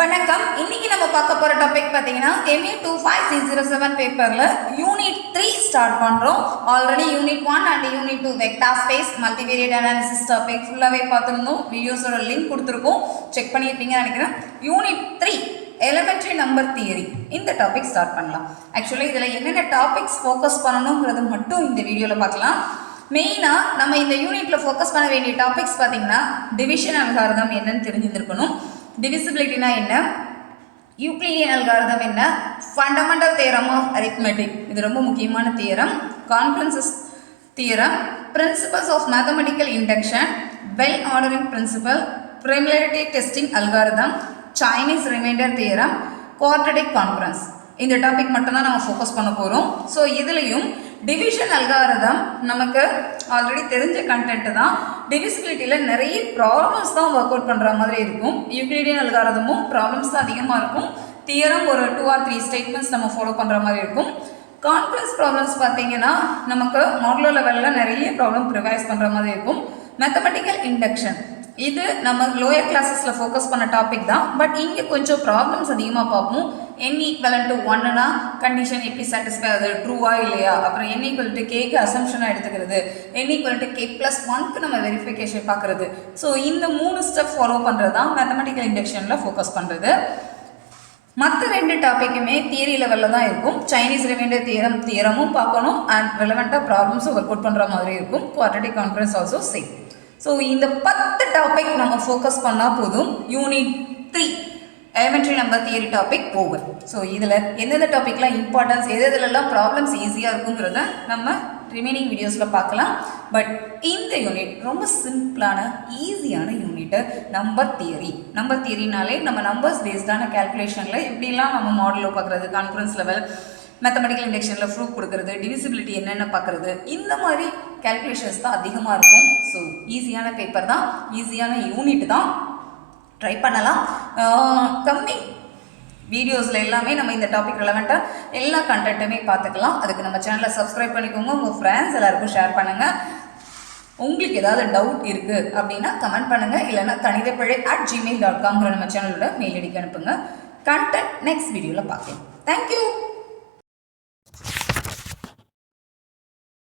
வணக்கம். இன்னைக்கு நம்ம பார்க்க போற டாபிக் பாத்தீங்கன்னா MA 25307 பேப்பர்ல யூனிட் 3 ஸ்டார்ட் பண்றோம். Already unit 1 and unit 2 vector space multivariate analysis topic ஃபுல்லாவே பார்த்திருந்தோம். வீடியோஸோட லிங்க் கொடுத்திருக்கோம், செக் பண்ணிருப்பீங்கன்னு நினைக்கிறேன். யூனிட் 3 எலிமெண்டரி நம்பர் தியரி இந்த டாபிக் ஸ்டார்ட் பண்ணலாம். ஆக்சுவலி இதுல என்னென்ன டாபிக்ஸ் ஃபோக்கஸ் பண்ணணும்ங்கிறது மட்டும் இந்த வீடியோல பார்க்கலாம். மெயினா நம்ம இந்த யூனிட்ல ஃபோக்கஸ் பண்ண வேண்டிய டாபிக்ஸ் பாத்தீங்கன்னா டிவிஷன் அல்காரிதம் என்னன்னு தெரிஞ்சிருக்கணும், டிவிசிபிலிட்டினா என்ன, யூக்ளிடியன் அல்காரிதம் என்ன, ஃபண்டமெண்டல் தியரம் ஆஃப் அரித்மெட்டிக் இது ரொம்ப முக்கியமான theorem, congruences theorem, principles of mathematical induction, well ordering principle, primality testing algorithm, Chinese remainder theorem, quadratic congruence இந்த டாபிக் மட்டும்தான் நம்ம ஃபோக்கஸ் பண்ண போகிறோம். ஸோ இதுலேயும் டிவிஷன் அல்காரிதம் நமக்கு ஆல்ரெடி தெரிஞ்ச கண்டென்ட் தான். டிவிசிபிலிட்டியில் நிறைய ப்ராப்ளம்ஸ் தான் ஒர்க் அவுட் பண்ணுற மாதிரி இருக்கும். யூக்ளிடியன் அல்காரிதமும் ப்ராப்ளம்ஸ் தான் அதிகமாக இருக்கும். தியரம் ஒரு 2 or 3 ஸ்டேட்மெண்ட்ஸ் நம்ம ஃபாலோ பண்ணுற மாதிரி இருக்கும். கான்ஃபரன்ஸ் ப்ராப்ளம்ஸ் பார்த்தீங்கன்னா நமக்கு மாடுலோ லெவலில் நிறைய ப்ராப்ளம் ப்ரிவைஸ் பண்ணுற மாதிரி இருக்கும். மேத்தமெட்டிக்கல் இண்டக்ஷன் இது நம்ம லோயர் கிளாஸஸில் ஃபோக்கஸ் பண்ண டாபிக் தான். பட் இங்கே கொஞ்சம் ப்ராப்ளம்ஸ் அதிகமாக பார்ப்போம். n ஈக்குவலன் டு 1னா கண்டிஷன் எப்படி சாட்டிஸ்ஃபை ஆகுது, ட்ரூவா இல்லையா, அப்புறம் n ஈக்குவல் டு கேக்கு அசம்ஷனாக எடுத்துக்கிறது, n ஈக்குவல் டு k + 1க்கு நம்ம வெரிஃபிகேஷன் பார்க்குறது. ஸோ இந்த 3 ஸ்டெப் ஃபாலோ பண்ணுறது தான் மேத்தமெட்டிக்கல் இண்டக்ஷனில் ஃபோக்கஸ் பண்ணுறது. மற்ற 2 டாப்பிக்குமே தியரி லெவலில் தான் இருக்கும். சைனீஸ் ரிமைண்டர் தியரமும் பார்க்கணும் அண்ட் ரெலவெண்ட்டாக ப்ராப்ளம்ஸும் ஒர்க் அவுட் பண்ணுற மாதிரி இருக்கும். Quadratic conference also same. So இந்த 10 டாபிக் நம்ம ஃபோக்கஸ் பண்ணால் போதும். Unit 3 elementary number theory topic over. So இதில் எந்தெந்த டாப்பிக்லாம் இம்பார்ட்டன்ஸ், எதெல்லாம் ப்ராப்ளம்ஸ் ஈஸியாக இருக்குங்கிறத நம்ம ரிமைனிங் வீடியோஸில் பார்க்கலாம். பட் இந்த யூனிட் ரொம்ப சிம்பிளான ஈஸியான யூனிட்டு நம்பர் தியரி. நம்பர் தியரினாலே நம்ம நம்பர்ஸ் பேஸ்டான கேல்குலேஷனில் எப்படிலாம் நம்ம மாடலில் பார்க்குறது, கான்ஃபரன்ஸ் லெவல், மேத்தமெட்டிக்கல் இண்டக்ஷனில் ப்ரூஃப் கொடுக்குறது, டிவிசிபிலிட்டி என்னென்ன பார்க்குறது, இந்த மாதிரி கேல்குலேஷன்ஸ் தான் அதிகமாக இருக்கும். ஸோ ஈஸியான பேப்பர் தான், ஈஸியான யூனிட் தான், ட்ரை பண்ணலாம். கம்மிங் வீடியோஸில் எல்லாமே நம்ம இந்த டாபிக் ரெலவெண்ட்டாக எல்லா கண்டென்ட்டுமே பார்த்துக்கலாம். அதுக்கு நம்ம சேனலை சப்ஸ்கிரைப் பண்ணிக்கோங்க, உங்கள் ஃப்ரெண்ட்ஸ் எல்லாருக்கும் ஷேர் பண்ணுங்கள். உங்களுக்கு ஏதாவது டவுட் இருக்குது அப்படின்னா கமெண்ட் பண்ணுங்கள், இல்லைன்னா kanidapizhai@gmail.com நம்ம சேனலோட மெயில் ஐடிக்கு அனுப்புங்க. கண்டென்ட் நெக்ஸ்ட் வீடியோவில் பார்க்கலாம். தேங்க்யூ.